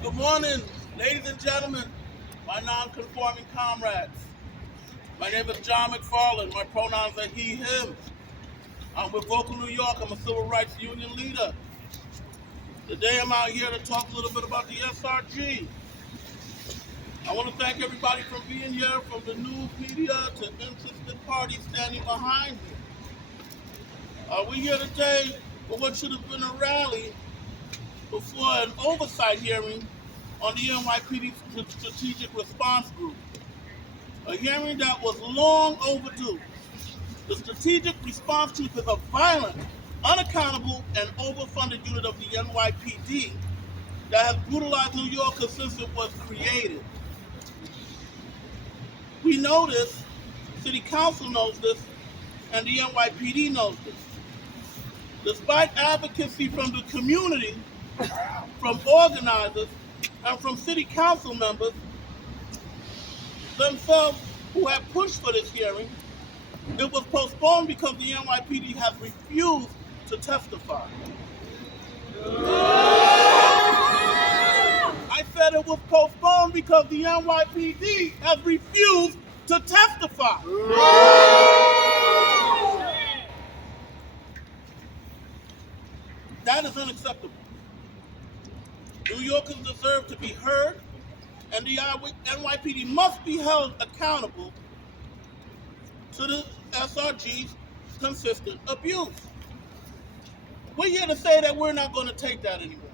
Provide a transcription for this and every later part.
Good morning, ladies and gentlemen, my non-conforming comrades. My name is John McFarland. My pronouns are he, him. I'm with Vocal New York. I'm a civil rights union leader. Today I'm out here to talk a little bit about the SRG. I want to thank everybody for being here, from the news media to interested parties standing behind me. We're here today for what should have been a rally before an oversight hearing on the NYPD Strategic Response Group, a hearing that was long overdue. The Strategic Response Group is a violent, unaccountable, and overfunded unit of the NYPD that has brutalized New Yorkers since it was created. We know this, City Council knows this, and the NYPD knows this. Despite advocacy from the community, from organizers, and from City Council members themselves who have pushed for this hearing, it was postponed because the NYPD has refused to testify. I said it was postponed because the NYPD has refused to testify. That is unacceptable. New Yorkers deserve to be heard, and the NYPD must be held accountable to the SRG's consistent abuse. We're here to say that we're not going to take that anymore.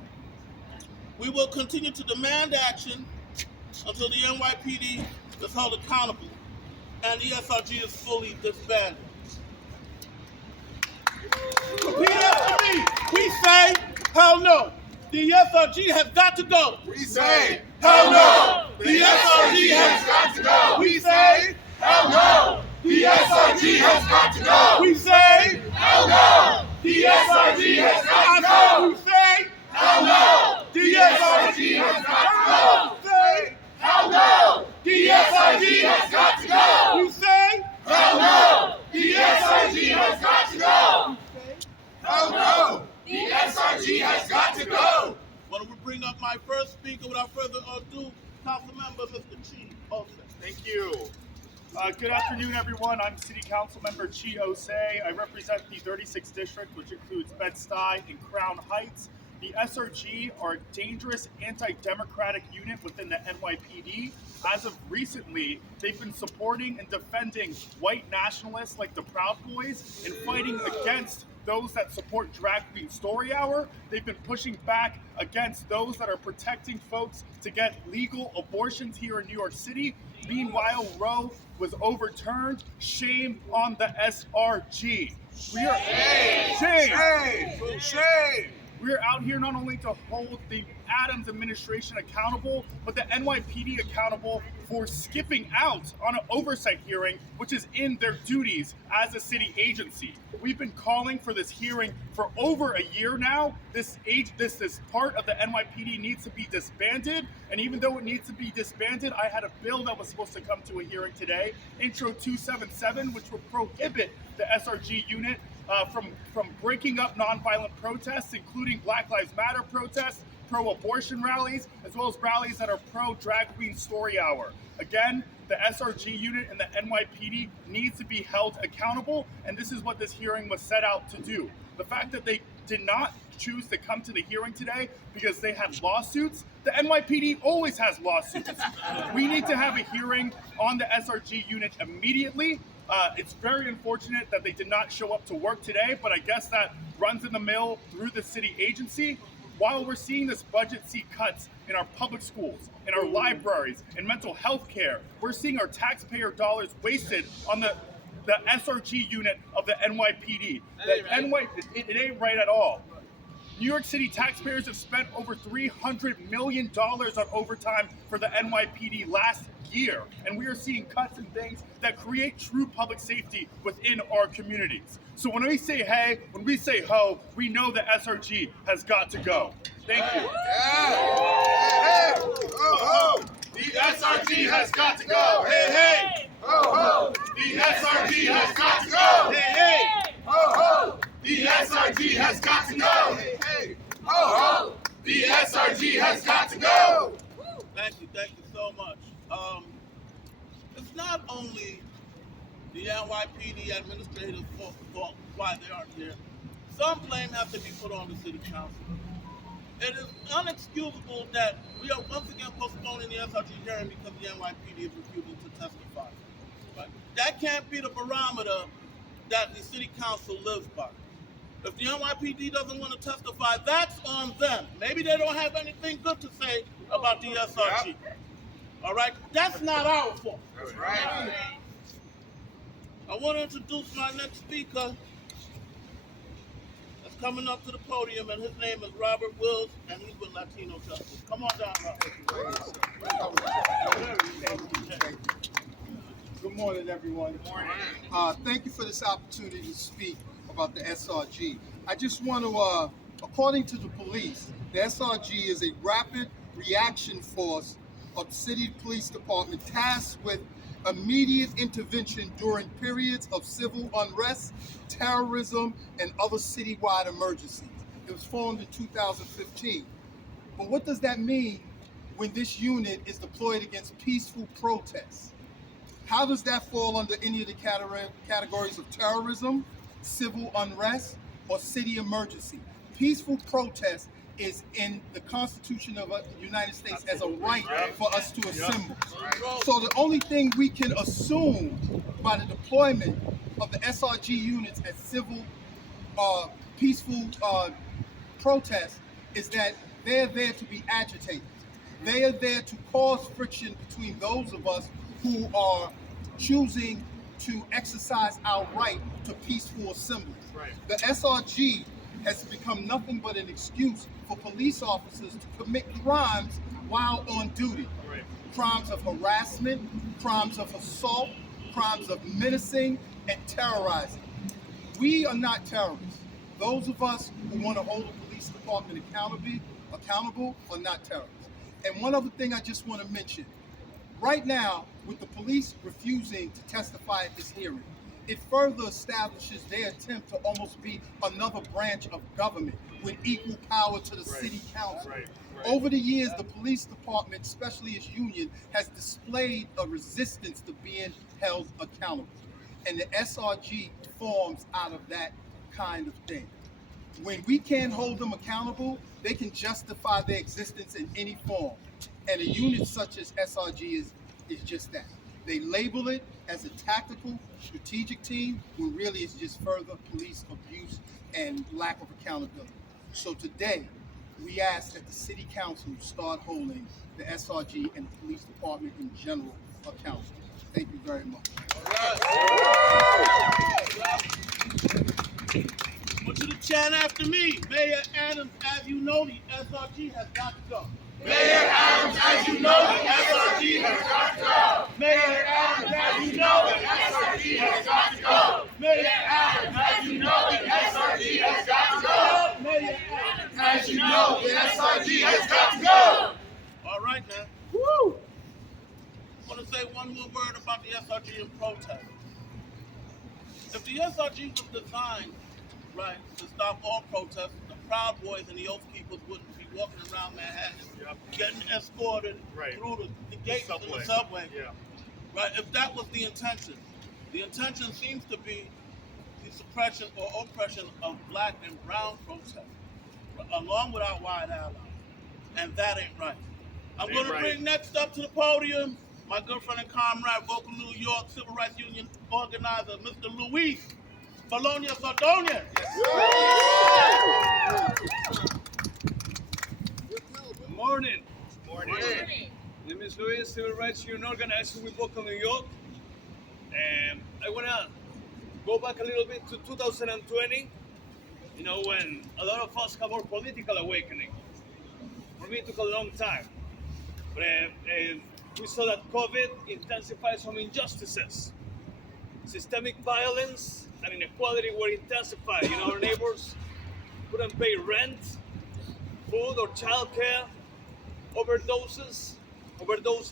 We will continue to demand action until the NYPD is held accountable and the SRG is fully disbanded. Repeat after me. We say, hell no. The SRG has got to go. We say, hell no. The SRG has got to go. We say, hell no. The SRG has got to go. We say, hell no. The SRG has got to go. We say, hell no. the SRG has got to go. We say, hell no. The SRG has got to go. we say, Hell no. The SRG has got to go. Hell no. The SRG has got to go. Why don't we bring up my first speaker without further ado, Council Member Mr. Chi Ose. Thank you. Good afternoon, everyone. I'm City Council Member Chi Ose. I represent the 36th District, which includes Bed-Stuy and Crown Heights. The SRG are a dangerous anti-democratic unit within the NYPD. As of recently, they've been supporting and defending white nationalists like the Proud Boys and fighting against those that support Drag Queen Story Hour. They've been pushing back against those that are protecting folks to get legal abortions here in New York City. Meanwhile, Roe was overturned. Shame on the SRG. We are Shame. We're out here not only to hold the Adams administration accountable, but the NYPD accountable for skipping out on an oversight hearing, which is in their duties as a city agency. We've been calling for this hearing for over a year now. This part of the NYPD needs to be disbanded, and even though it needs to be disbanded, I had a bill that was supposed to come to a hearing today, Intro 277, which would prohibit the SRG unit from breaking up nonviolent protests, including Black Lives Matter protests, pro-abortion rallies, as well as rallies that are pro-Drag Queen Story Hour. Again, the SRG unit and the NYPD needs to be held accountable, and this is what this hearing was set out to do. The fact that they did not choose to come to the hearing today because they had lawsuits, the NYPD always has lawsuits. We need to have a hearing on the SRG unit immediately. It's very unfortunate that they did not show up to work today, but I guess that runs in the mill through the city agency. While we're seeing this budget see cuts in our public schools, in our libraries, in mental health care, we're seeing our taxpayer dollars wasted on the SRG unit of the NYPD. It ain't right at all. New York City taxpayers have spent over $300 million on overtime for the NYPD last year, and we are seeing cuts and things that create true public safety within our communities. So when we say hey, when we say ho, we know the SRG has got to go. Thank you. Hey. Oh. The SRG has got to go. Hey. Oh. The SRG has got to go. Hey. Oh. The SRG has got to go. Hey. Oh. The SRG SRG has got to go. Thank you so much. It's not only the NYPD administrators' fault why they aren't here. Some blame has to be put on the city council. It is unexcusable that we are once again postponing the SRG hearing because the NYPD is refusing to testify. Right? That can't be the barometer that the city council lives by. If the NYPD doesn't want to testify, that's on them. Maybe they don't have anything good to say about the SRG. Yep. All right? That's not our fault. That's right. I want to introduce my next speaker. That's coming up to the podium, and his name is Robert Wills, and he's with Latino Justice. Come on down, Robert. Good morning, everyone. Good morning. Thank you for this opportunity to speak about the SRG. I just want to, according to the police, the SRG is a rapid reaction force of the city police department tasked with immediate intervention during periods of civil unrest, terrorism, and other citywide emergencies. It was formed in 2015. But what does that mean when this unit is deployed against peaceful protests? How does that fall under any of the categories of terrorism, civil unrest, or city emergency? Peaceful protest is in the Constitution of the United States as a right for us to assemble. So the only thing we can assume by the deployment of the SRG units as civil, peaceful protests is that they're there to be agitators. They are there to cause friction between those of us who are choosing to exercise our right to peaceful assembly. The SRG has become nothing but an excuse for police officers to commit crimes while on duty. Crimes of harassment, crimes of assault, crimes of menacing and terrorizing. We are not terrorists. Those of us who want to hold the police department accountable are not terrorists. And one other thing I just want to mention. Right now, with the police refusing to testify at this hearing, it further establishes their attempt to almost be another branch of government with equal power to the city council. Over the years, the police department, especially its union, has displayed a resistance to being held accountable. And the SRG forms out of that kind of thing. When we can't hold them accountable, they can justify their existence in any form. And a unit such as SRG is just that. They label it as a tactical, strategic team, when really it's just further police abuse and lack of accountability. So today, we ask that the city council start holding the SRG and the police department in general accountable. Thank you very much. I want you to chant after me. Mayor Adams, as you know, the SRG has got to go. Mayor Adams, as you know, the SRG has got to go. Mayor Adams, as you know, The SRG has got to go. Mayor Adams, as you know, the SRG has got to go. Mayor Adams. As you know, the SRG has got to go. All right, man. Woo! I want to say one more word about the SRG and protest. If the SRG was designed, right, to stop all protests, the Proud Boys and the Oath Keepers wouldn't be walking around Manhattan, getting escorted through the gates of the subway. Right? If that was the intention seems to be the suppression or oppression of black and brown protests, along with our white allies. And that ain't right. I'm going to bring next up to the podium my good friend and comrade, Vocal New York Civil Rights Union organizer, Mr. Luis Bologna Sardonia. Good morning. My name is Luis, Civil Rights Union organizer with Vocal New York. And I want to go back a little bit to 2020, when a lot of us have our political awakening. For me, it took a long time. But we saw that COVID intensified some injustices. Systemic violence and inequality were intensified. Our neighbors couldn't pay rent, food or childcare, overdose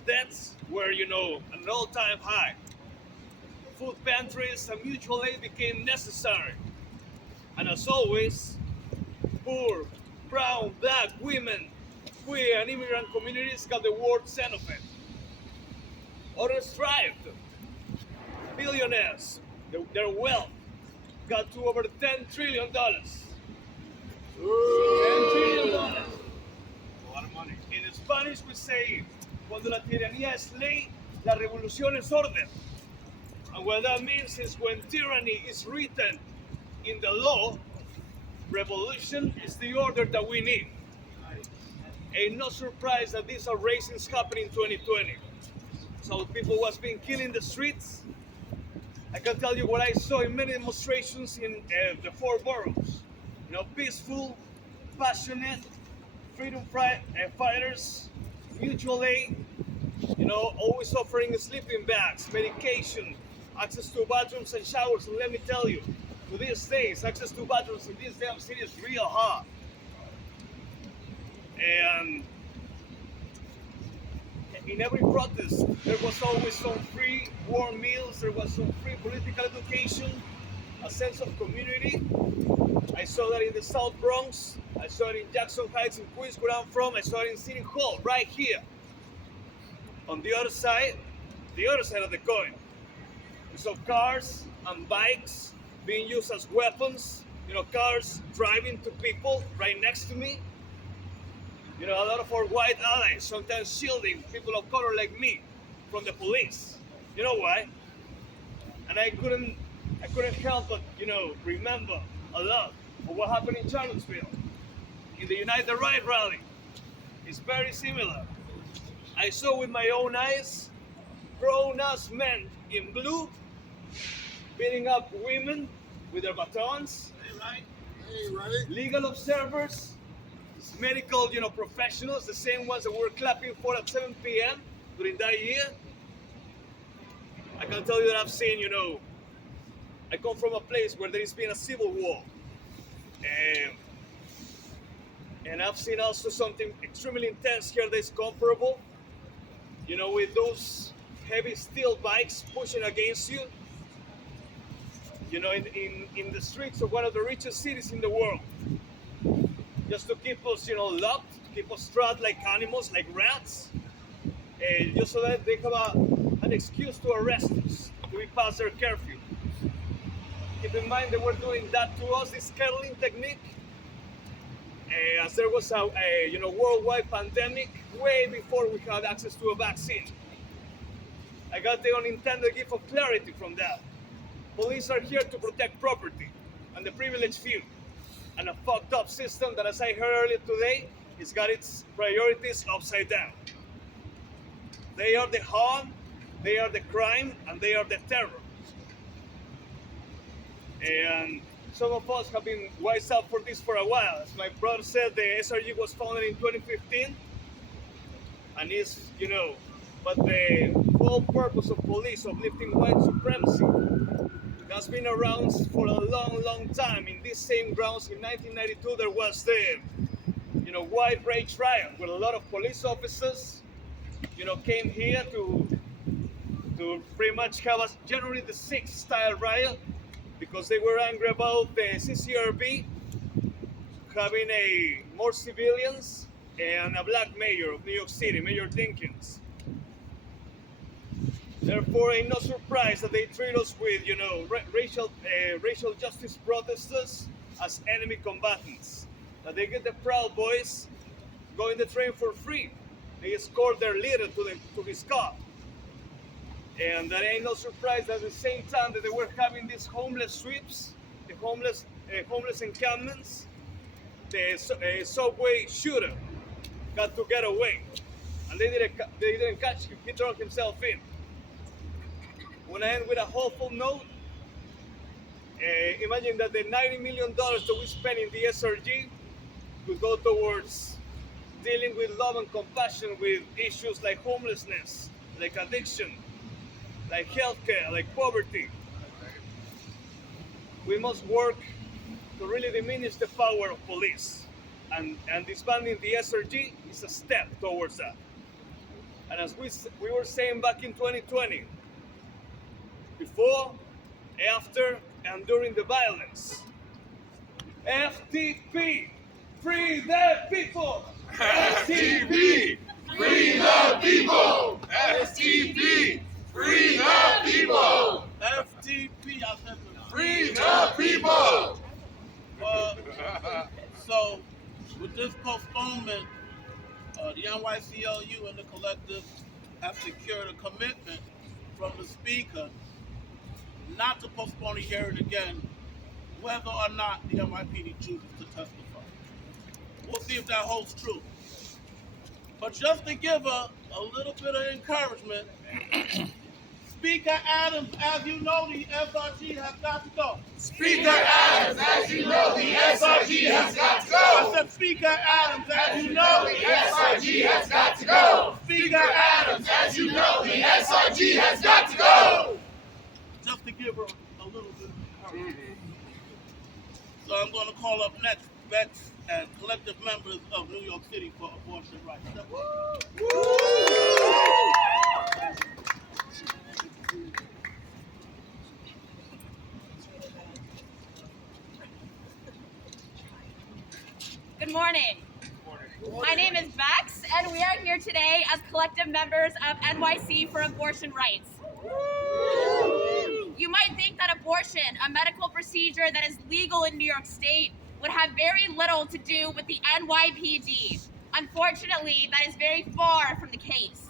deaths were, an all-time high. Food pantries and mutual aid became necessary. And as always, poor, brown, black women we and immigrant communities got the worst end of it. Others thrived. Billionaires, their wealth got to over $10 trillion. $10 trillion. A lot of money. In Spanish we say, cuando la tiranía es ley, la revolución es orden. And what that means is when tyranny is written in the law, revolution is the order that we need. Ain't no surprise that these uprisings happen in 2020. So people was being killed in the streets. I can tell you what I saw in many demonstrations in the four boroughs. You know, peaceful, passionate, freedom fighters, mutual aid, you know, always offering sleeping bags, medication, access to bathrooms and showers. And let me tell you, to these days, access to bathrooms in this damn city is real hard. And in every protest, there was always some free warm meals, there was some free political education, a sense of community. I saw that in the South Bronx, I saw it in Jackson Heights in Queens, where I'm from, I saw it in City Hall, right here. On the other side of the coin, we saw cars and bikes being used as weapons, you know, cars driving to people right next to me. You know, a lot of our white allies sometimes shielding people of color like me from the police. You know why? And I couldn't help but, you know, remember a lot of what happened in Charlottesville, in the Unite the Right rally. It's very similar. I saw with my own eyes grown-ass men in blue beating up women with their batons. Legal observers, medical, you know, professionals, the same ones that were clapping for at 7 p.m. during that year. I can tell you that I've seen, you know, I come from a place where there has been a civil war. And I've seen also something extremely intense here that is comparable, you know, with those heavy steel bikes pushing against you, you know, in the streets of one of the richest cities in the world. Just to keep us, you know, locked, to keep us trapped like animals, like rats, just so that they have an excuse to arrest us, to be past their curfew. Keep in mind they were doing that to us, this kettling technique, as there was a you know, worldwide pandemic way before we had access to a vaccine. I got the unintended gift of clarity from that. Police are here to protect property and the privileged few. And a fucked up system that, as I heard earlier today, has got its priorities upside down. They are the harm, they are the crime, and they are the terror. And some of us have been wise up for this for a while. As my brother said, the SRG was founded in 2015, and is, you know, but the whole purpose of police, of lifting white supremacy, has been around for a long, long time. In these same grounds, in 1992, there was the, you know, white rage riot, where a lot of police officers, you know, came here to pretty much have a January the 6th style riot, because they were angry about the CCRB having more civilians and a black mayor of New York City, Mayor Dinkins. Therefore, ain't no surprise that they treat us with, you know, racial justice protesters as enemy combatants. That they get the Proud Boys going the train for free. They escort their leader to his car. And that ain't no surprise that at the same time that they were having these homeless sweeps, the homeless encampments, the subway shooter got to get away. And they didn't catch him. He turned himself in. When I end with a hopeful note, imagine that the $90 million that we spend in the SRG could go towards dealing with love and compassion with issues like homelessness, like addiction, like healthcare, like poverty. We must work to really diminish the power of police. And disbanding the SRG is a step towards that. And as we were saying back in 2020, before, after, and during the violence, FTP, free the people! STP, free the people. STP, free the people. FTP, I said Free the people. So, with this postponement, the NYCLU and the collective have secured a commitment from the Speaker not to postpone the hearing again, whether or not the NYPD chooses to testify. We'll see if that holds true. But just to give a little bit of encouragement, Speaker Adams, as you know, the SRG has got to go. Speaker Adams, as you know, the SRG has got to go. I said, Speaker Adams, as you know, The SRG has got to go. Speaker Adams, as you know, the SRG has got to go. just to give her a little bit of encouragement. So I'm going to call up next vets and collective members of New York City for abortion rights. Good morning. My name is Bex, and we are here today as collective members of NYC for Abortion Rights. You might think that abortion, a medical procedure that is legal in New York State, would have very little to do with the NYPD. Unfortunately, that is very far from the case.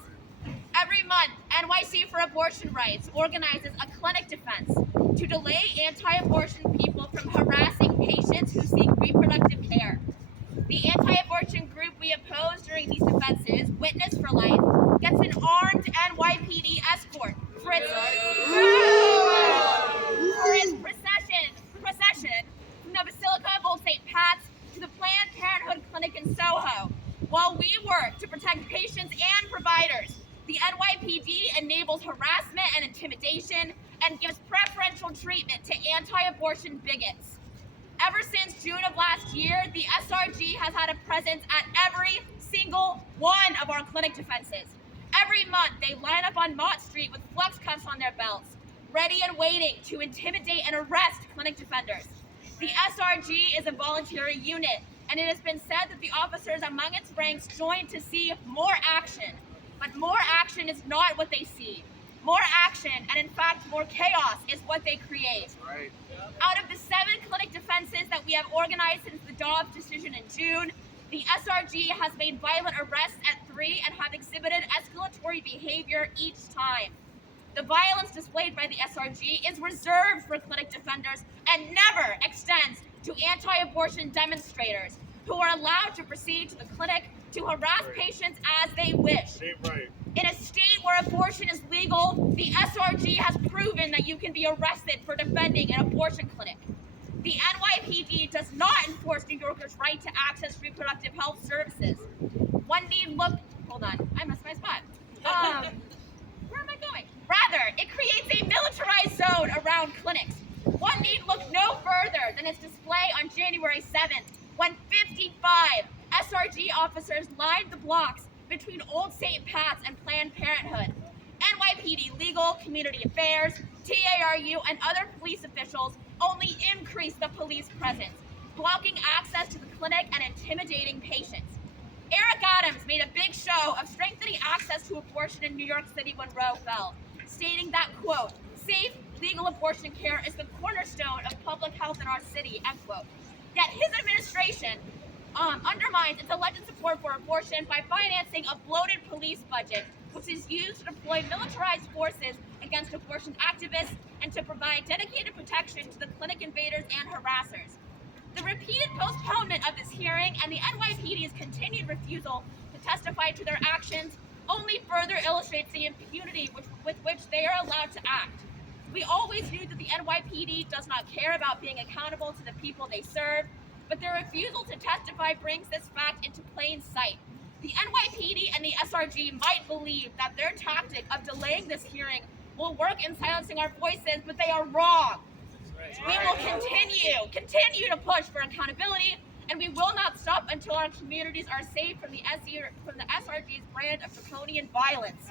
Every month, NYC for Abortion Rights organizes a clinic defense to delay anti-abortion people from harassing patients who seek reproductive care. The anti-abortion group we oppose during these defenses, Witness for Life, gets an armed NYPD escort for its procession from the Basilica of Old St. Pat's to the Planned Parenthood Clinic in Soho. While we work to protect patients and providers, the NYPD enables harassment and intimidation and gives preferential treatment to anti-abortion bigots. Ever since June of last year, the SRG has had a presence at every single one of our clinic defenses. Every month, they line up on Mott Street with flex cuffs on their belts, ready and waiting to intimidate and arrest clinic defenders. The SRG is a voluntary unit, and it has been said that the officers among its ranks joined to see more action. But more action is not what they see. More action, and in fact, more chaos is what they create. Right. Out of the 7 clinic defenses that we have organized since the Dobbs decision in June, the SRG has made violent arrests at 3 and have exhibited escalatory behavior each time. The violence displayed by the SRG is reserved for clinic defenders and never extends to anti-abortion demonstrators who are allowed to proceed to the clinic to harass patients as they wish. In a state where abortion is legal, the SRG has proven that you can be arrested for defending an abortion clinic. The NYPD does not enforce New Yorkers' right to access reproductive health services. One need look, hold on, I missed my spot. Where am I going? Rather, it creates a militarized zone around clinics. One need look no further than its display on January 7th, when 55 SRG officers lined the blocks between Old St. Pat's and Planned Parenthood. NYPD Legal, Community Affairs, TARU, and other police officials only increase the police presence, blocking access to the clinic and intimidating patients. Eric Adams made a big show of strengthening access to abortion in New York City when Roe fell, stating that, quote, safe, legal abortion care is the cornerstone of public health in our city, end quote. Yet his administration undermines its alleged support for abortion by financing a bloated police budget, which is used to deploy militarized forces against abortion activists and to provide dedicated protection to the clinic invaders and harassers. The repeated postponement of this hearing and the NYPD's continued refusal to testify to their actions only further illustrates the impunity with which they are allowed to act. We always knew that the NYPD does not care about being accountable to the people they serve, but their refusal to testify brings this fact into plain sight. The NYPD and the SRG might believe that their tactic of delaying this hearing will work in silencing our voices, but they are wrong. We will continue to push for accountability, and we will not stop until our communities are safe from the SRG's brand of draconian violence.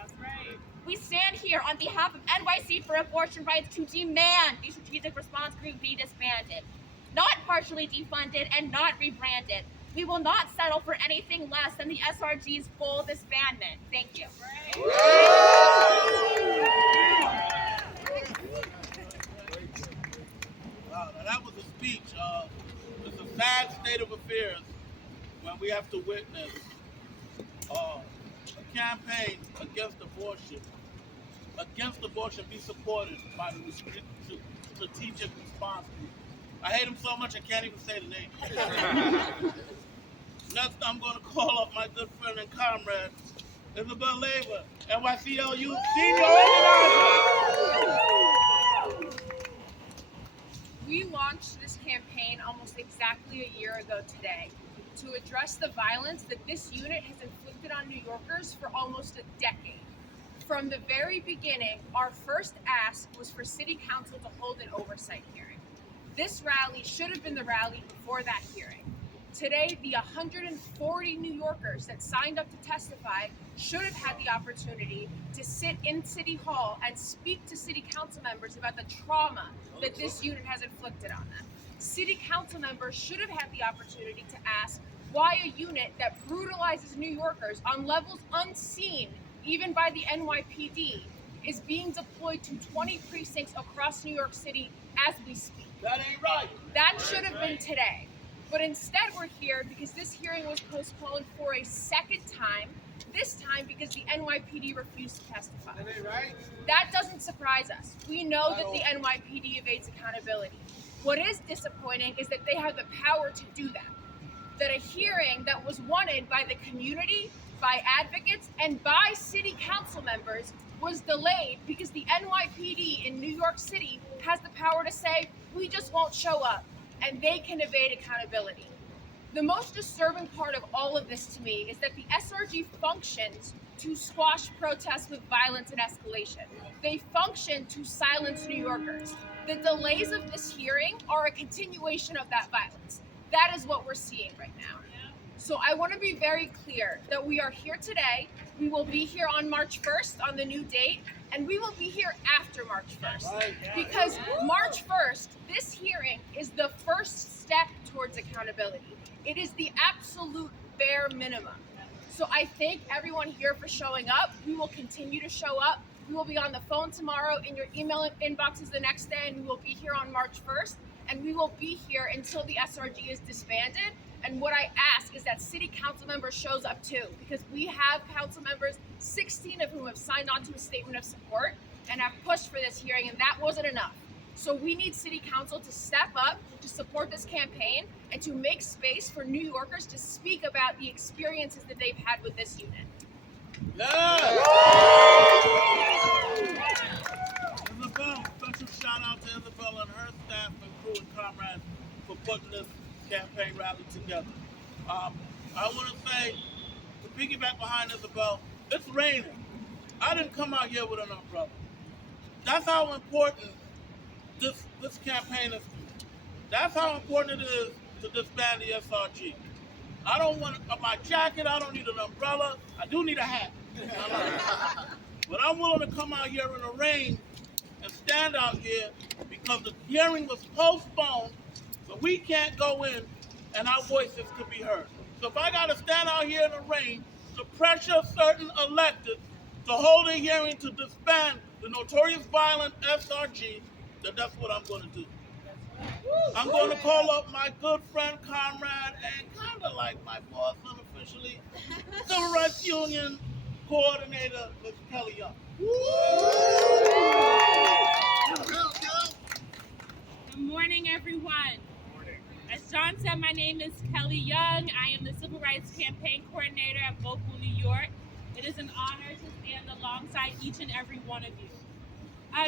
We stand here on behalf of NYC for Abortion Rights to demand the Strategic Response Group be disbanded, not partially defunded and not rebranded, We will not settle for anything less than the SRG's full disbandment. Thank you. Wow, now that was a speech. It's a sad state of affairs when we have to witness a campaign against abortion be supported by the strategic response group. I hate him so much I can't even say the name. Next, I'm going to call up my good friend and comrade, Isabel Leva, NYCLU senior organizer. We launched this campaign almost exactly a year ago today to address the violence that this unit has inflicted on New Yorkers for almost a decade. From the very beginning, our first ask was for City Council to hold an oversight hearing. This rally should have been the rally before that hearing. Today, the 140 New Yorkers that signed up to testify should have had the opportunity to sit in City Hall and speak to City Council members about the trauma that this unit has inflicted on them. City Council members should have had the opportunity to ask why a unit that brutalizes New Yorkers on levels unseen even by the NYPD is being deployed to 20 precincts across New York City as we speak. That ain't right. That should have been today. But instead we're here because this hearing was postponed for a second time, this time because the NYPD refused to testify. That ain't right. That doesn't surprise us. We know that the NYPD evades accountability. What is disappointing is that they have the power to do that. That a hearing that was wanted by the community, by advocates, and by city council members was delayed because the NYPD in New York City has the power to say, we just won't show up, and they can evade accountability. The most disturbing part of all of this to me is that the SRG functions to squash protests with violence and escalation. They function to silence New Yorkers. The delays of this hearing are a continuation of that violence. That is what we're seeing right now. So I want to be very clear that we are here today. We will be here on March 1st on the new date, and we will be here after March 1st. Because March 1st, this hearing is the first step towards accountability. It is the absolute bare minimum. So I thank everyone here for showing up. We will continue to show up. We will be on the phone tomorrow, in your email inboxes the next day, and we will be here on March 1st. And we will be here until the SRG is disbanded. And what I ask is that city council members shows up too, because we have council members, 16 of whom have signed on to a statement of support and have pushed for this hearing, and that wasn't enough. So we need city council to step up, to support this campaign, and to make space for New Yorkers to speak about the experiences that they've had with this unit. Isabel, special shout out to Isabel and her staff and crew and comrades for putting this campaign rally together. I want to say, to piggyback behind Isabel, it's raining. I didn't come out here with an umbrella. That's how important this campaign is. That's how important it is to disband the SRG. I don't want my jacket. I don't need an umbrella. I do need a hat. But I'm willing to come out here in the rain and stand out here because the hearing was postponed, so we can't go in and our voices could be heard. So if I got to stand out here in the rain to pressure certain electeds to hold a hearing to disband the notorious violent SRG, then that's what I'm going to do. I'm going to call up my good friend, comrade, and kind of like my boss unofficially, Civil Rights Union coordinator, Ms. Kelly Young. Good morning, everyone. As John said, my name is Kelly Young. I am the Civil Rights Campaign Coordinator at Vocal New York. It is an honor to stand alongside each and every one of you.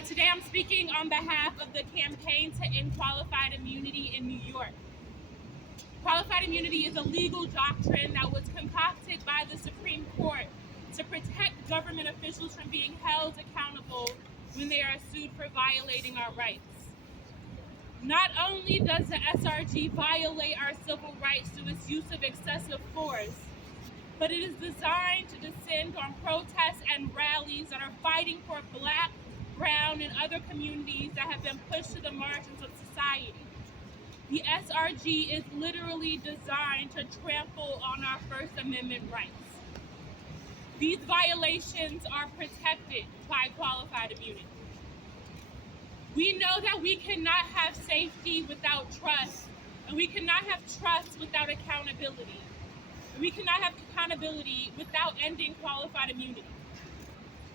Today I'm speaking on behalf of the campaign to end qualified immunity in New York. Qualified immunity is a legal doctrine that was concocted by the Supreme Court to protect government officials from being held accountable when they are sued for violating our rights. Not only does the SRG violate our civil rights through its use of excessive force, but it is designed to descend on protests and rallies that are fighting for Black, brown, and other communities that have been pushed to the margins of society. The SRG is literally designed to trample on our First Amendment rights. These violations are protected by qualified immunity. We know that we cannot have safety without trust, and we cannot have trust without accountability. And we cannot have accountability without ending qualified immunity.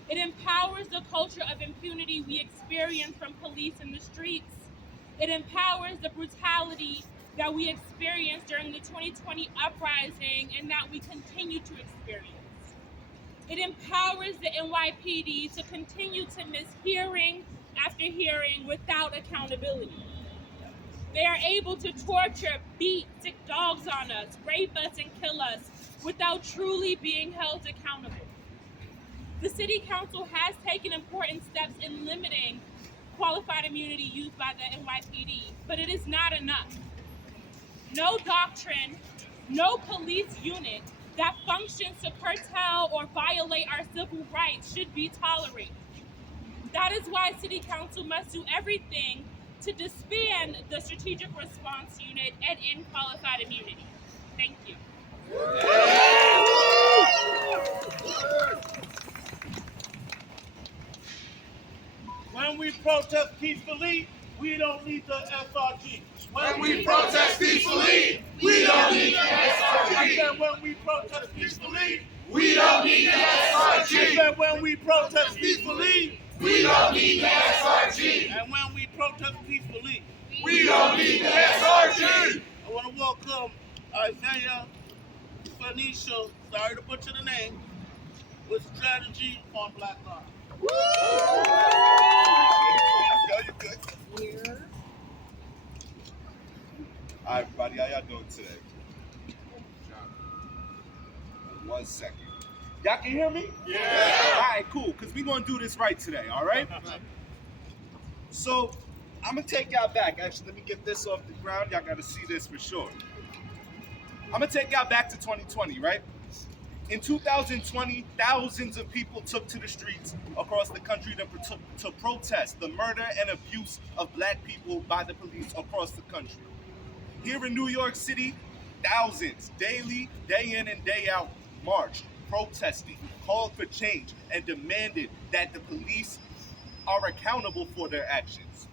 It empowers the culture of impunity we experience from police in the streets. It empowers the brutality that we experienced during the 2020 uprising and that we continue to experience. It empowers the NYPD to continue to miss hearing after hearing without accountability. They are able to torture, beat, sick dogs on us, rape us, and kill us without truly being held accountable. The City Council has taken important steps in limiting qualified immunity used by the NYPD, but it is not enough. No doctrine, no police unit that functions to curtail or violate our civil rights should be tolerated. That is why City Council must do everything to disband the Strategic Response Unit and end qualified immunity. Thank you. When we protest peacefully, we don't need the SRG. When we protest peacefully, we don't need the SRG. I said when we protest peacefully, We don't need the I SRG. said when we protest peacefully, We don't need the SRG. and when we protest peacefully. We don't need the SRG. I want to welcome Isaiah, Phoenicia, sorry to butcher the name, with strategy on Black Lives. You're good. Hi, everybody. How y'all doing today? 1 second. Y'all can hear me? Yeah. All right, cool. Because we're going to do this right today, all right? So, I'm going to take y'all back. Actually, let me get this off the ground. Y'all got to see this for sure. I'm going to take y'all back to 2020, right? In 2020, thousands of people took to the streets across the country to protest the murder and abuse of Black people by the police across the country. Here in New York City, thousands, daily, day in and day out, marched, protesting, called for change, and demanded that the police are accountable for their actions.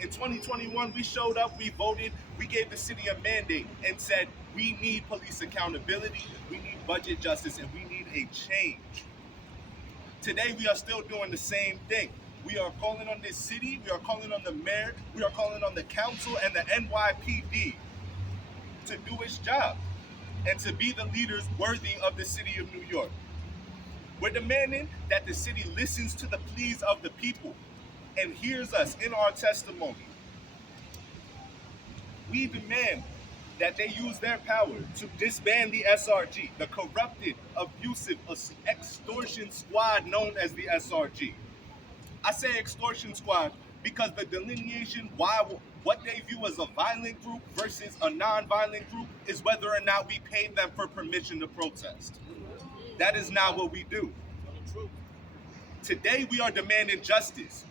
In 2021, we showed up, we voted, we gave the city a mandate and said, we need police accountability, we need budget justice, and we need a change. Today, we are still doing the same thing. We are calling on this city, we are calling on the mayor, we are calling on the council and the NYPD to do its job and to be the leaders worthy of the city of New York. We're demanding that the city listens to the pleas of the people and hears us in our testimony. We demand that they use their power to disband the SRG, the corrupted, abusive, extortion squad known as the SRG. I say extortion squad because the delineation what they view as a violent group versus a non-violent group is whether or not we paid them for permission to protest. That is not what we do. Today we are demanding justice.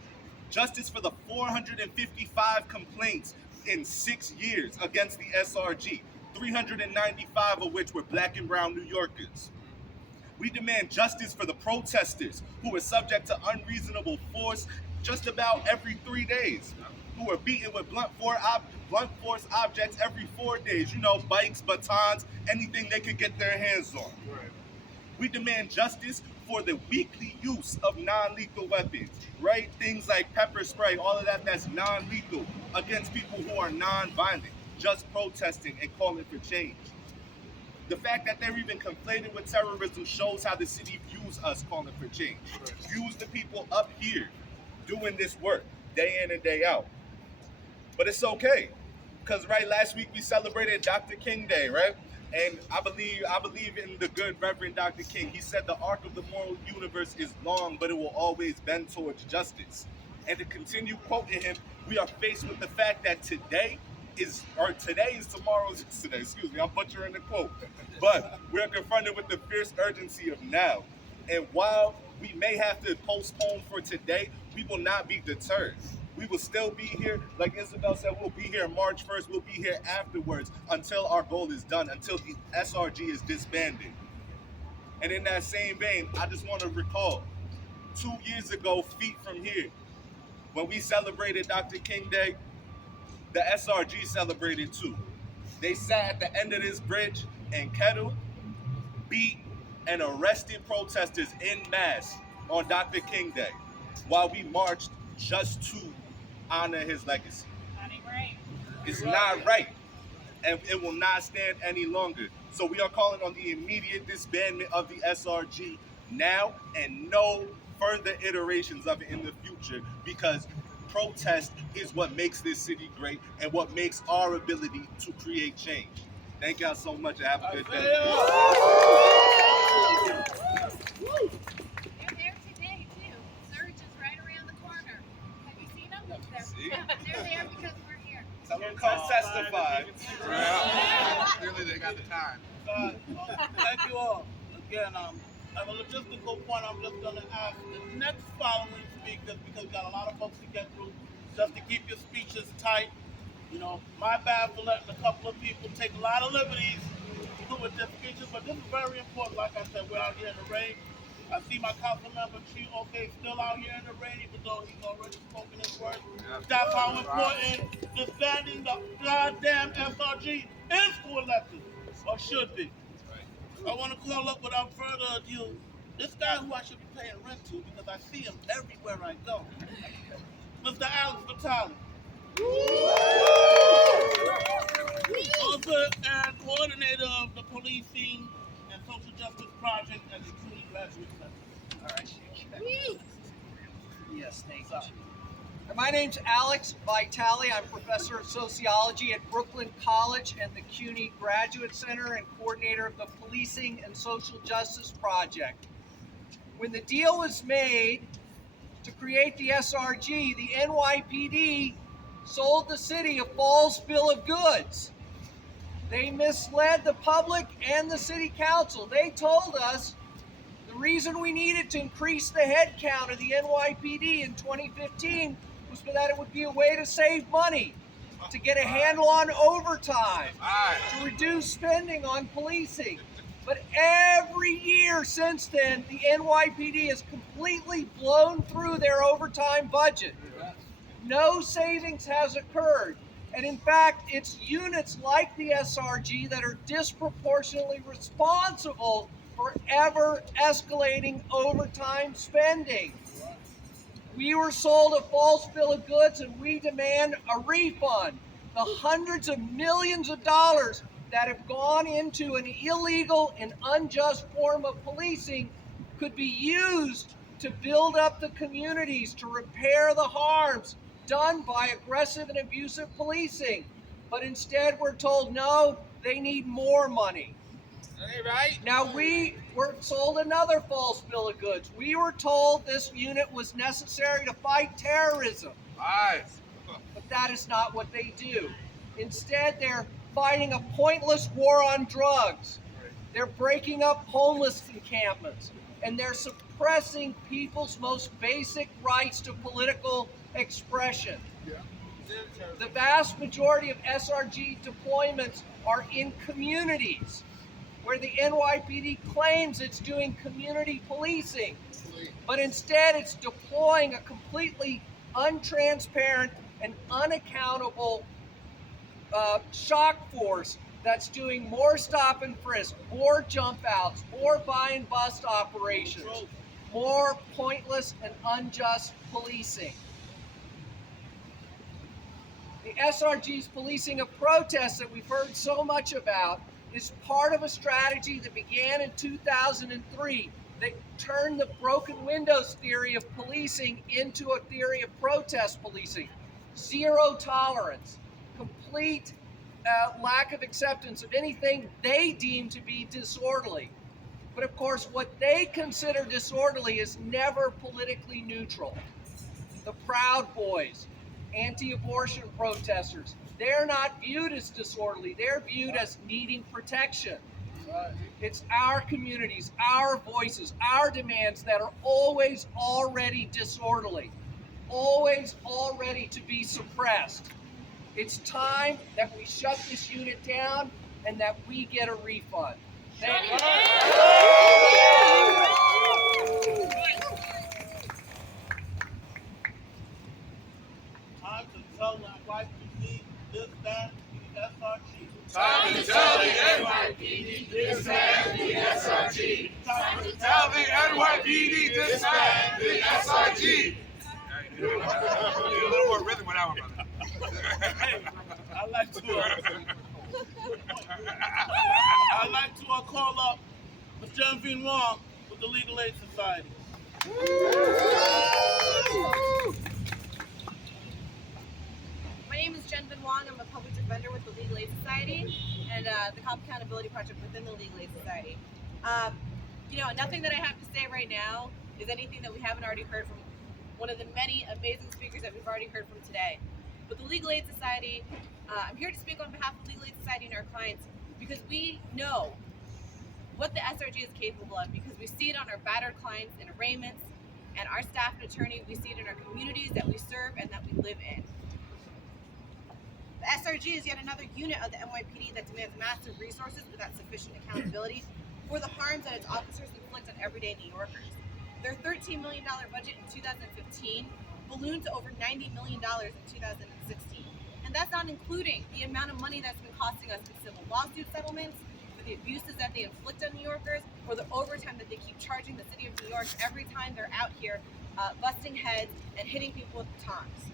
Justice for the 455 complaints in 6 years against the SRG, 395 of which were Black and brown New Yorkers. We demand justice for the protesters who were subject to unreasonable force just about every 3 days, who were beaten with blunt force objects every 4 days, bikes, batons, anything they could get their hands on. We demand justice for the weekly use of non-lethal weapons, right? Things like pepper spray, all of that's non-lethal against people who are non-violent, just protesting and calling for change. The fact that they're even conflated with terrorism shows how the city views us calling for change. Views the people up here doing this work day in and day out. But it's okay, because last week we celebrated Dr. King Day, right? And I believe in the good Reverend Dr. King. He said the arc of the moral universe is long, but it will always bend towards justice. And to continue quoting him, we are faced with the fact that today is tomorrow's yesterday. Excuse me, I'm butchering the quote. But we're confronted with the fierce urgency of now. And while we may have to postpone for today, we will not be deterred. We will still be here. Like Isabel said, we'll be here March 1st. We'll be here afterwards until our goal is done, until the SRG is disbanded. And in that same vein, I just want to recall 2 years ago, feet from here, when we celebrated Dr. King Day, the SRG celebrated too. They sat at the end of this bridge and kettled, beat, and arrested protesters en masse on Dr. King Day while we marched just to honor his legacy. It's not right, and it will not stand any longer. So we are calling on the immediate disbandment of the SRG now and no further iterations of it in the future, because protest is what makes this city great and what makes our ability to create change. Thank y'all so much and have a good day. They're there today too. Surge is right around the corner. Have you seen them? See? They're there because we're here. Someone come testify. Clearly they got the time. Thank you all. Again, as a logistical point, I'm just going to ask the next following speakers, because we've got a lot of folks to get through, just to keep your speeches tight. You know, my bad for letting a couple of people take a lot of liberties with their speeches, but this is very important. Like I said, we're out here in the rain. I see my council member, Chief, still out here in the rain, even though he's already spoken his words. That's how important disbanding the goddamn SRG is to elections, or should be. I want to call up without further ado this guy who I should be paying rent to, because I see him everywhere I go. Mr. Alex Vitale. Author and coordinator of the Policing and Social Justice Project at the CUNY Graduate Center. All right. Yes, thank you. My name's Alex Vitale. I'm professor of sociology at Brooklyn College and the CUNY Graduate Center and coordinator of the Policing and Social Justice Project. When the deal was made to create the SRG, the NYPD sold the city a false bill of goods. They misled the public and the city council. They told us the reason we needed to increase the head count of the NYPD in 2015 was so that it would be a way to save money, to get a handle on overtime, to reduce spending on policing. But every year since then, the NYPD has completely blown through their overtime budget. No savings has occurred. And in fact, it's units like the SRG that are disproportionately responsible for ever escalating overtime spending. We were sold a false bill of goods, and we demand a refund. The hundreds of millions of dollars that have gone into an illegal and unjust form of policing could be used to build up the communities, to repair the harms done by aggressive and abusive policing. But instead we're told, no, they need more money. Right? Now we were sold another false bill of goods. We were told this unit was necessary to fight terrorism. But that is not what they do. Instead, they're fighting a pointless war on drugs. They're breaking up homeless encampments, and they're suppressing people's most basic rights to political expression. The vast majority of SRG deployments are in communities where the NYPD claims it's doing community policing, but instead it's deploying a completely untransparent and unaccountable shock force that's doing more stop and frisk, more jump outs, more buy and bust operations, more pointless and unjust policing. The SRG's policing of protests that we've heard so much about is part of a strategy that began in 2003 that turned the broken windows theory of policing into a theory of protest policing. Zero tolerance, complete lack of acceptance of anything they deem to be disorderly. But of course, what they consider disorderly is never politically neutral. The Proud Boys, anti-abortion protesters, they're not viewed as disorderly. They're viewed as needing protection. It's our communities, our voices, our demands that are always already disorderly. always all ready to be suppressed. It's time that we shut this unit down and that we get a refund. Thank you. Time to tell NYPD Disband SRG. Time to tell the NYPD Disband the SRG. Time to Tell the NYPD Disband the SRG. Need a little more rhythm with that one, brother. I'd like to call up Ms. Genevieve Wong with the Legal Aid Society. My name is Jen Bin Wong. I'm a public defender with the Legal Aid Society and the Cop Accountability Project within the Legal Aid Society. Nothing that I have to say right now is anything that we haven't already heard from one of the many amazing speakers that we've already heard from today. With the Legal Aid Society, I'm here to speak on behalf of Legal Aid Society and our clients because we know what the SRG is capable of, because we see it on our battered clients in arraignments and our staff and attorney. We see it in our communities that we serve and that we live in. The SRG is yet another unit of the NYPD that demands massive resources without sufficient accountability for the harms that its officers inflict on everyday New Yorkers. Their $13 million budget in 2015 ballooned to over $90 million in 2016. And that's not including the amount of money that's been costing us in civil lawsuit settlements, for the abuses that they inflict on New Yorkers, or the overtime that they keep charging the city of New York every time they're out here busting heads and hitting people with batons.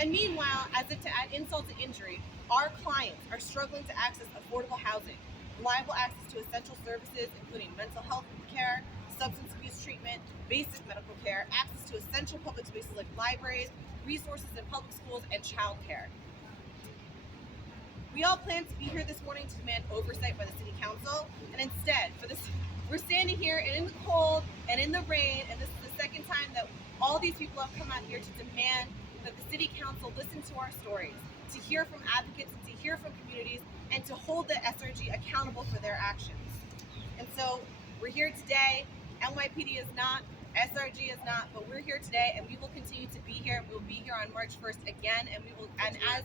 And meanwhile, as if to add insult to injury, our clients are struggling to access affordable housing, reliable access to essential services, including mental health care, substance abuse treatment, basic medical care, access to essential public spaces like libraries, resources in public schools, and childcare. We all plan to be here this morning to demand oversight by the City Council, and instead, we're standing here and in the cold and in the rain, and this is the second time that all these people have come out here to demand that the City Council listen to our stories, to hear from advocates, to hear from communities, and to hold the SRG accountable for their actions. And so we're here today. NYPD is not, SRG is not, but we're here today, and we will continue to be here. We'll be here on March 1st again, and as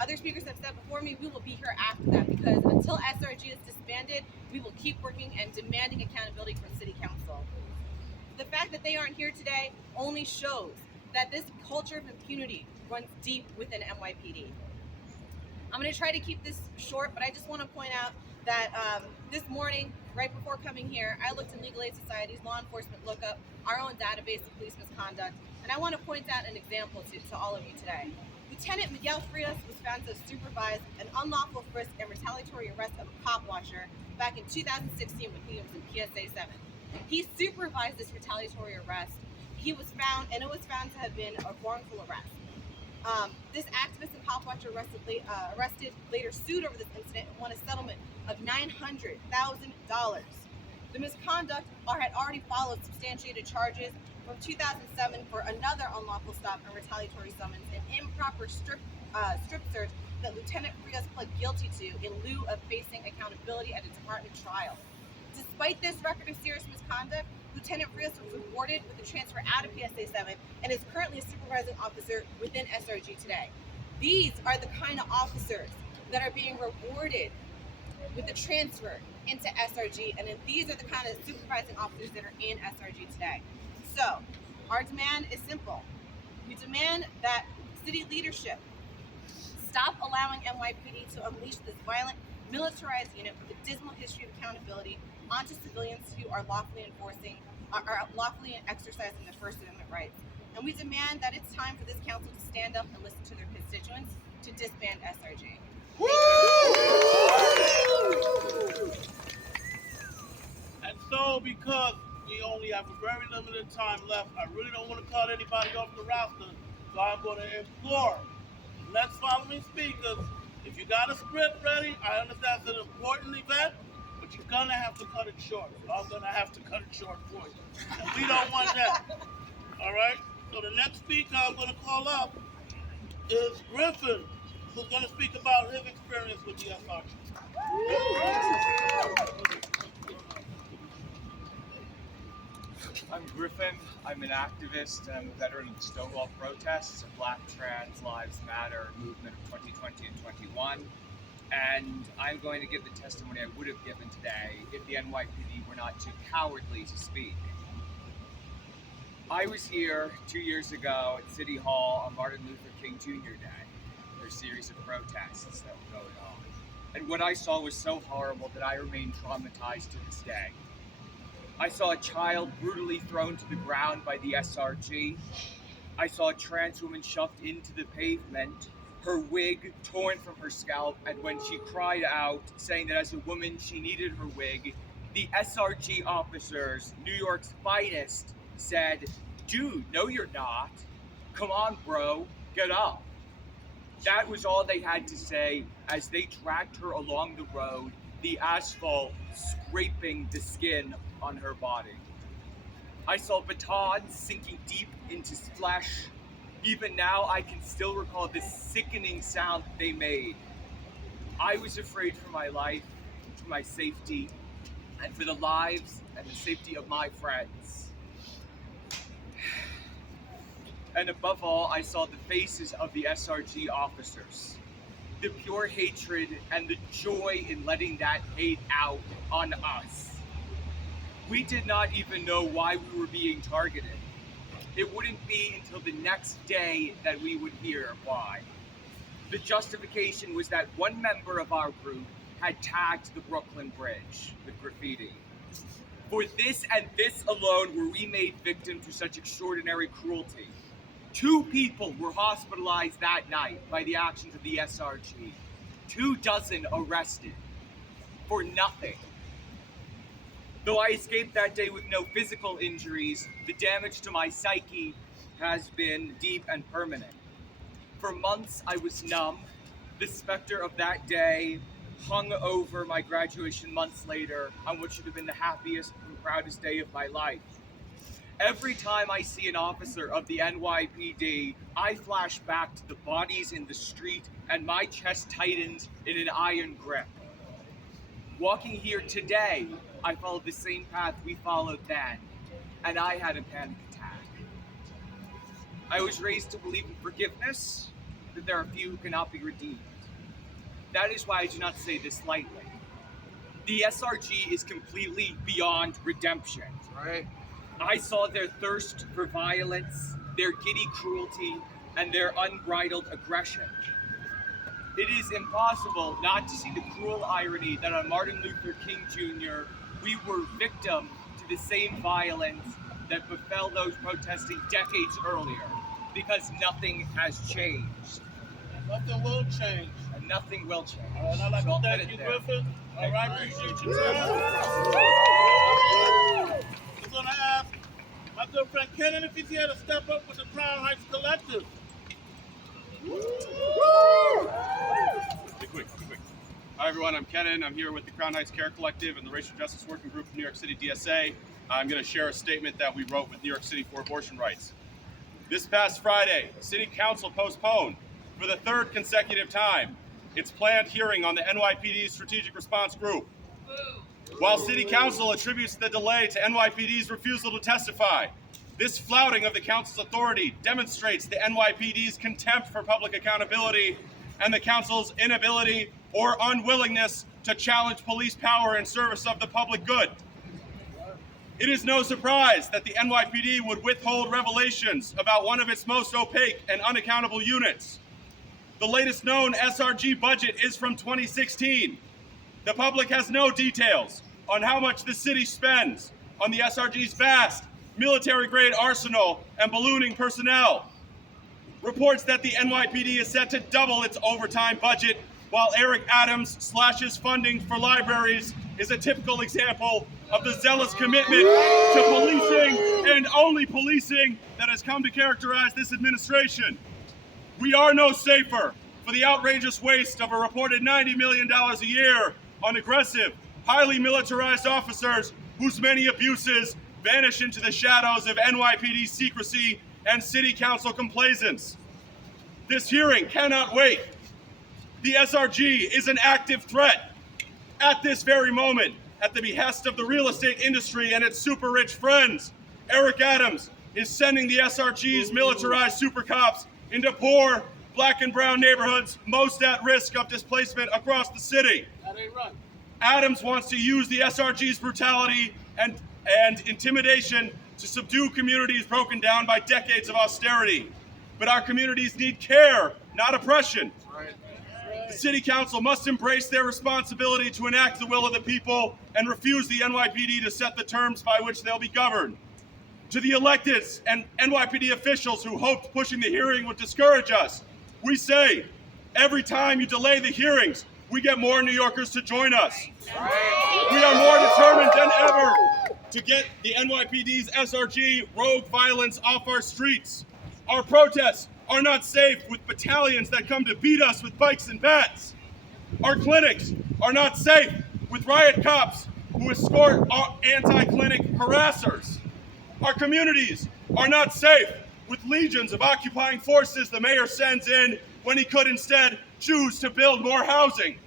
other speakers have said before me, we will be here after that, because until SRG is disbanded, we will keep working and demanding accountability from City Council. The fact that they aren't here today only shows that this culture of impunity runs deep within NYPD. I'm going to try to keep this short, but I just want to point out that this morning, right before coming here, I looked in Legal Aid Society's law enforcement lookup, our own database of police misconduct, and I want to point out an example to all of you today. Lieutenant Miguel Frias was found to have supervised an unlawful frisk and retaliatory arrest of a cop watcher back in 2016 when he was in PSA 7. He supervised this retaliatory arrest. He was found, and it was found to have been a wrongful arrest. This activist and cop watcher arrested later sued over this incident and won a settlement of $900,000. The misconduct had already followed substantiated charges from 2007 for another unlawful stop and retaliatory summons, an improper strip search that Lieutenant Frias pled guilty to in lieu of facing accountability at a department trial. Despite this record of serious misconduct, Lieutenant Frias was rewarded with a transfer out of PSA 7 and is currently a supervising officer within SRG today. These are the kind of officers that are being rewarded with the transfer into SRG, and these are the kind of supervising officers that are in SRG today. So, our demand is simple. We demand that city leadership stop allowing NYPD to unleash this violent, militarized unit with a dismal history of accountability onto civilians who are lawfully exercising their First Amendment rights. And we demand that it's time for this council to stand up and listen to their constituents to disband SRG. And so, because we only have a very limited time left, I really don't want to cut anybody off the roster, so I'm going to implore the next following speakers, if you got a script ready, I understand it's an important event, but you're going to have to cut it short. I'm going to have to cut it short for you. And we don't want that. All right? So the next speaker I'm going to call up is Griffin, who's going to speak about his experience with the SRG. I'm I'm Griffin. I'm an activist and I'm a veteran of the Stonewall protests of Black Trans Lives Matter movement of 2020 and 21. And I'm going to give the testimony I would have given today if the NYPD were not too cowardly to speak. I was here 2 years ago at City Hall on Martin Luther King Jr. Day for a series of protests that were going on. And what I saw was so horrible that I remain traumatized to this day. I saw a child brutally thrown to the ground by the SRG. I saw a trans woman shoved into the pavement, her wig torn from her scalp, and when she cried out, saying that as a woman she needed her wig, the SRG officers, New York's finest, said, "Dude, no you're not. Come on, bro, get up." That was all they had to say as they dragged her along the road, the asphalt scraping the skin on her body. I saw batons sinking deep into flesh. Even now, I can still recall the sickening sound that they made. I was afraid for my life, for my safety, and for the lives and the safety of my friends. And above all, I saw the faces of the SRG officers. The pure hatred and the joy in letting that hate out on us. We did not even know why we were being targeted. It wouldn't be until the next day that we would hear why. The justification was that one member of our group had tagged the Brooklyn Bridge with graffiti. For this and this alone were we made victim to such extraordinary cruelty. 2 people were hospitalized that night by the actions of the SRG. 24 arrested for nothing. Though I escaped that day with no physical injuries, the damage to my psyche has been deep and permanent. For months I was numb. The specter of that day hung over my graduation months later on what should have been the happiest and proudest day of my life. Every time I see an officer of the NYPD, I flash back to the bodies in the street and my chest tightens in an iron grip. Walking here today, I followed the same path we followed then, and I had a panic attack. I was raised to believe in forgiveness, that there are few who cannot be redeemed. That is why I do not say this lightly. The SRG is completely beyond redemption. Right. I saw their thirst for violence, their giddy cruelty, and their unbridled aggression. It is impossible not to see the cruel irony that on Martin Luther King Jr., we were victim to the same violence that befell those protesting decades earlier, because nothing has changed. Nothing will change. And nothing will change. And I'd like So to thank you, Griffin. All right, appreciate your time. I'm going to ask my good friend Kenan if he's here to step up with the Crown Heights Collective. Be quick. Hi everyone, I'm Kenan. I'm here with the Crown Heights Care Collective and the Racial Justice Working Group of New York City DSA. I'm going to share a statement that we wrote with New York City for abortion rights. This past Friday, City Council postponed for the 3rd consecutive time its planned hearing on the NYPD Strategic Response Group. While City Council attributes the delay to NYPD's refusal to testify, this flouting of the Council's authority demonstrates the NYPD's contempt for public accountability and the Council's inability or unwillingness to challenge police power in service of the public good. It is no surprise that the NYPD would withhold revelations about one of its most opaque and unaccountable units. The latest known SRG budget is from 2016. The public has no details on how much the city spends on the SRG's vast military-grade arsenal and ballooning personnel. Reports that the NYPD is set to double its overtime budget while Eric Adams slashes funding for libraries is a typical example of the zealous commitment to policing and only policing that has come to characterize this administration. We are no safer for the outrageous waste of a reported $90 million a year on aggressive, highly militarized officers whose many abuses vanish into the shadows of NYPD secrecy and City Council complaisance. This hearing cannot wait. The SRG is an active threat. At this very moment, at the behest of the real estate industry and its super rich friends, Eric Adams is sending the SRG's militarized super cops into poor black and brown neighborhoods most at risk of displacement across the city. That ain't right. Adams wants to use the SRG's brutality and intimidation to subdue communities broken down by decades of austerity. But our communities need care, not oppression. The City Council must embrace their responsibility to enact the will of the people and refuse the NYPD to set the terms by which they'll be governed. To the electeds and NYPD officials who hoped pushing the hearing would discourage us, we say, every time you delay the hearings, we get more New Yorkers to join us. We are more determined than ever to get the NYPD's SRG rogue violence off our streets. Our protests are not safe with battalions that come to beat us with bikes and bats. Our clinics are not safe with riot cops who escort anti-clinic harassers. Our communities are not safe with legions of occupying forces the mayor sends in when he could instead choose to build more housing.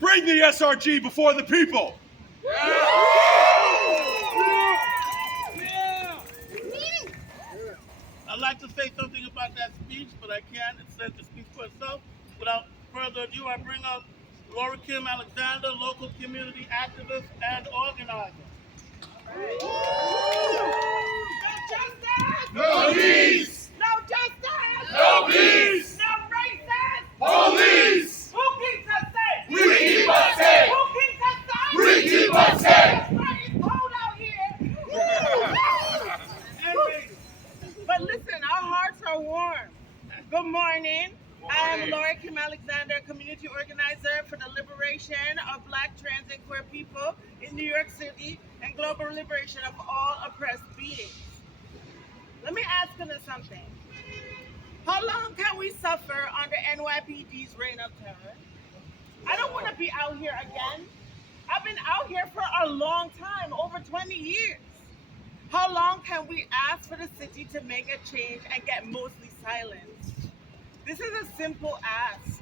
Bring the SRG before the people. I'd like to say something about that speech, but I can't. It says to speak for itself. Without further ado, I bring up Laura Kim Alexander, local community activist and organizer. No peace! No justice! No peace! No racist! Police! Who keeps us safe? We keep us safe! Who keeps us safe? We keep us safe! That's right, it's cold out here. But listen, our hearts are warm. Good morning. I am Laura Kim Alexander, community organizer for the liberation of Black, trans, and queer people in New York City and global liberation of all oppressed beings. Let me ask you something. How long can we suffer under NYPD's reign of terror? I don't want to be out here again. I've been out here for a long time, over 20 years. How long can we ask for the city to make a change and get mostly silent? This is a simple ask.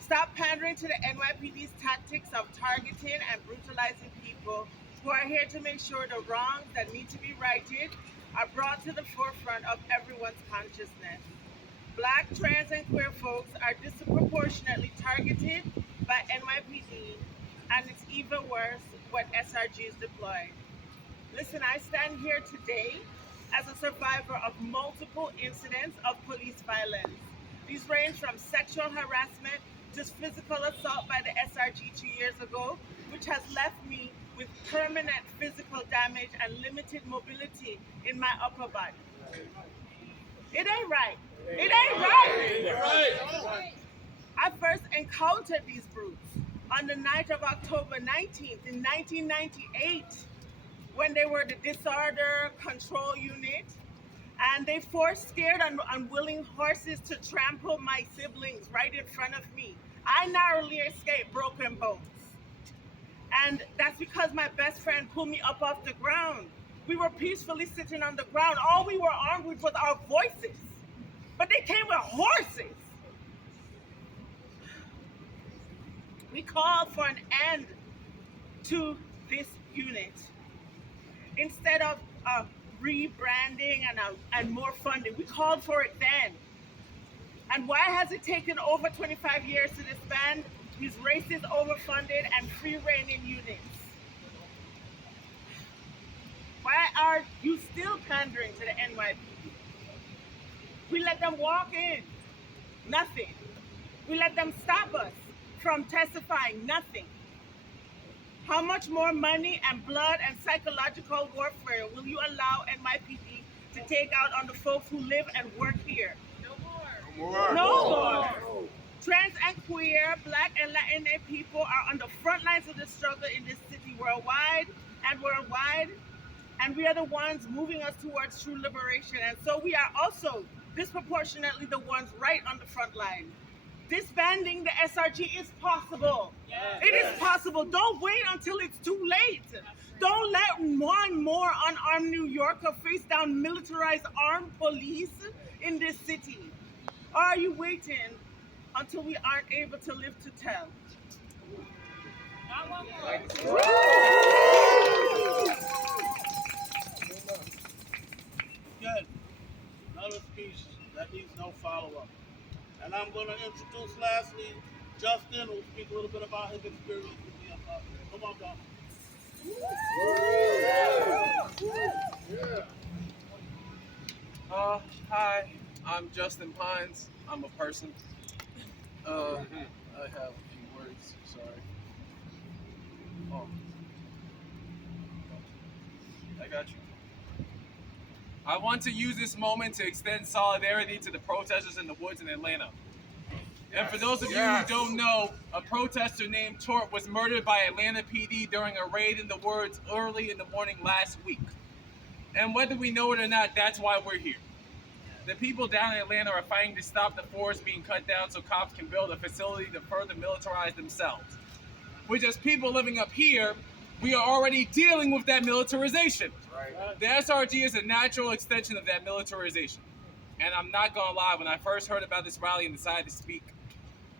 Stop pandering to the NYPD's tactics of targeting and brutalizing people who are here to make sure the wrongs that need to be righted are brought to the forefront of everyone's consciousness. Black, trans, and queer folks are disproportionately targeted by NYPD, and it's even worse when SRG is deployed. Listen, I stand here today as a survivor of multiple incidents of police violence. These range from sexual harassment to physical assault by the SRG 2 years ago, which has left me with permanent physical damage and limited mobility in my upper body. It ain't right. It ain't right. I first encountered these brutes on the night of October 19th in 1998 when they were the Disorder Control Unit, and they forced scared and unwilling horses to trample my siblings right in front of me. I narrowly escaped broken bones. And that's because my best friend pulled me up off the ground. We were peacefully sitting on the ground. All we were armed with was our voices. But they came with horses. We called for an end to this unit. Instead of rebranding and more funding, we called for it then. And why has it taken over 25 years to disband these racist, overfunded, and free-reigning units? Why are you still pandering to the NYPD? We let them walk in, nothing. We let them stop us from testifying, nothing. How much more money and blood and psychological warfare will you allow NYPD to take out on the folks who live and work here? No more. No more. Trans and queer, Black and Latina people are on the front lines of the struggle in this city worldwide, and we are the ones moving us towards true liberation. And so we are also disproportionately the ones right on the front line. Disbanding the SRG is possible. Yes. It is possible. Don't wait until it's too late. Don't let one more unarmed New Yorker face down militarized armed police in this city. Or are you waiting until we aren't able to live to tell? introduce lastly Justin, who will speak a little bit about his experience with the SRG. Come on, Justin. Hi, I'm Justin Pines. I'm a person. I have a few words, sorry. Oh. I got you. I want to use this moment to extend solidarity to the protesters in the woods in Atlanta. And for those of you who don't know, a protester named Tort was murdered by Atlanta PD during a raid in the woods early in the morning last week. And whether we know it or not, that's why we're here. The people down in Atlanta are fighting to stop the forest being cut down so cops can build a facility to further militarize themselves. Which, as people living up here, we are already dealing with that militarization. Right. The SRG is a natural extension of that militarization. And I'm not gonna lie, when I first heard about this rally and decided to speak,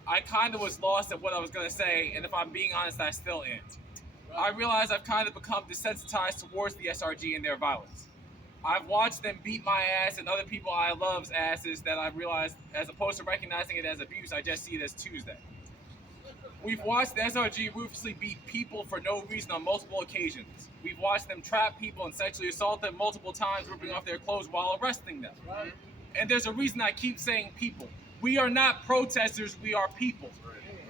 I kind of was lost at what I was gonna say, and if I'm being honest, I still am. I realize I've kind of become desensitized towards the SRG and their violence. I've watched them beat my ass and other people I love's asses that I realized, as opposed to recognizing it as abuse, I just see it as Tuesday. We've watched the SRG ruthlessly beat people for no reason on multiple occasions. We've watched them trap people and sexually assault them multiple times, ripping off their clothes while arresting them. Right. And there's a reason I keep saying people. We are not protesters, we are people.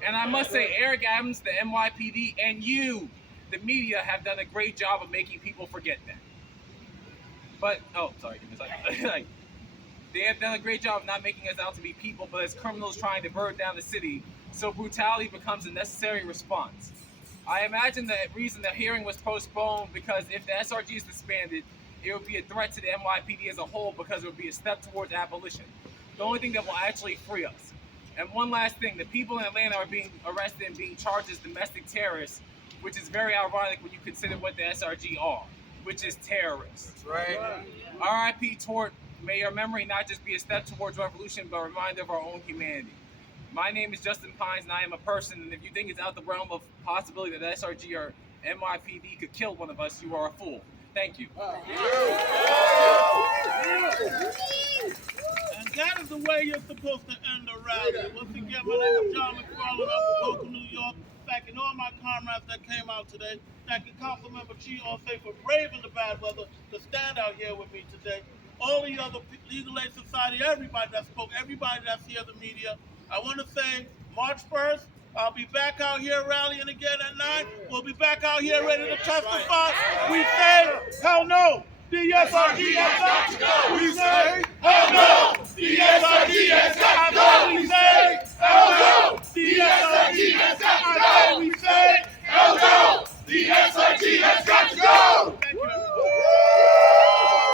And I must say, Eric Adams, the NYPD, and you, the media, have done a great job of making people forget that. But, they have done a great job of not making us out to be people, but as criminals trying to burn down the city, so brutality becomes a necessary response. I imagine the reason the hearing was postponed because if the SRG is disbanded, it would be a threat to the NYPD as a whole because it would be a step towards abolition. The only thing that will actually free us. And one last thing, the people in Atlanta are being arrested and being charged as domestic terrorists, which is very ironic when you consider what the SRG are, which is terrorists. Right. R.I.P. Tort, may your memory not just be a step towards revolution, but a reminder of our own humanity. My name is Justin Pines, and I am a person, and if you think it's out the realm of possibility that SRG or NYPD could kill one of us, you are a fool. Thank you. And that is the way you're supposed to end a rally. Once again, my name is John McFarland. I'm from New York. Thanking all my comrades that came out today. Thanking Councilmember Chi Osei for braving the bad weather to stand out here with me today. All the other Legal Aid Society, everybody that spoke, everybody that's here, the media. I want to say March 1st, I'll be back out here rallying again at 9. We'll be back out here ready to testify. We say, hell no. The SRG has got to go. We say, hell no. The SRG has got to go. We say, hell no. The SRG has got to go. We say, hell no. The SRG has